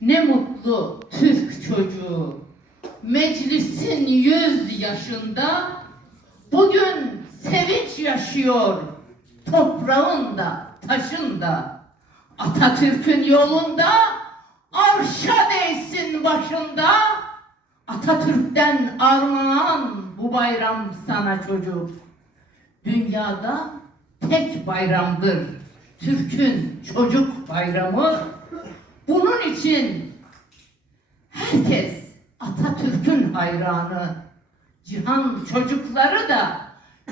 Ne mutlu Türk çocuğu. Meclisin yüz yaşında bugün sevinç yaşıyor. Toprağında, taşında. Atatürk'ün yolunda arşa değsin başında. Atatürk'ten armağan bu bayram sana çocuk. Dünyada tek bayramdır. Türk'ün çocuk bayramı. Bunun için herkes Atatürk'ün hayranı. Cihan çocukları da,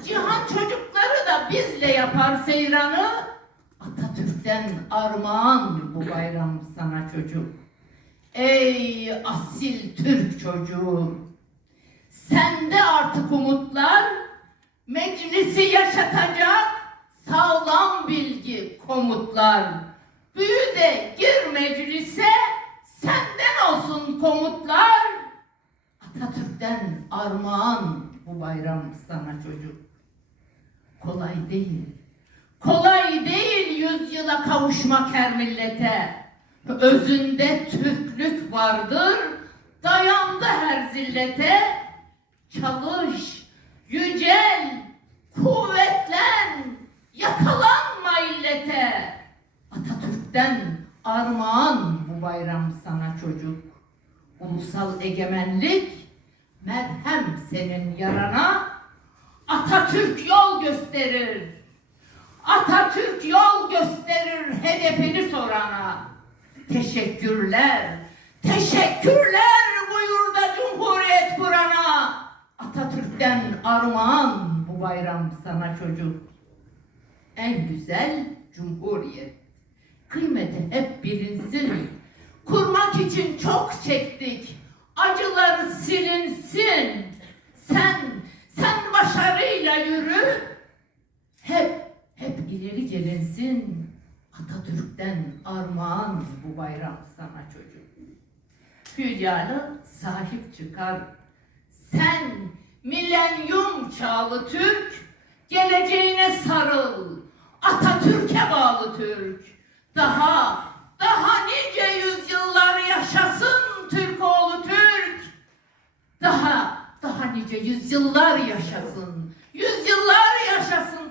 cihan çocukları da bizle yapar seyranı. Atatürk'ten armağan bu bayram sana çocuk. Ey asil Türk çocuğu, sende artık umutlar, meclisi yaşatacak sağlam bilgi komutlar. Büyü de gir meclise, senden olsun komutlar. Atatürk'ten armağan bu bayram sana çocuk. Kolay değil. Kolay değil yüzyıla kavuşmak her millete. Özünde Türklük vardır, dayandı her zillete. Çalış, yücel, Atatürk'ten armağan bu bayram sana çocuk. Ulusal egemenlik, merhem senin yarana. Atatürk yol gösterir. Atatürk yol gösterir hedefini sorana. Teşekkürler, teşekkürler buyur da Cumhuriyet kurana. Atatürk'ten armağan bu bayram sana çocuk. En güzel Cumhuriyet. Kıymeti hep bilinsin. Kurmak için çok çektik. Acıları silinsin. Sen, sen başarıyla yürü. Hep, hep ileri gelinsin. Atatürk'ten armağan bu bayram sana çocuk. Hülyalı sahip çıkar. Sen milenyum çağlı Türk, geleceğine sarıl. Atatürk'e bağlı Türk. Daha, daha nice yüzyıllar yaşasın Türk oğlu Türk. Daha, daha nice yüzyıllar yaşasın. Yüzyıllar yaşasın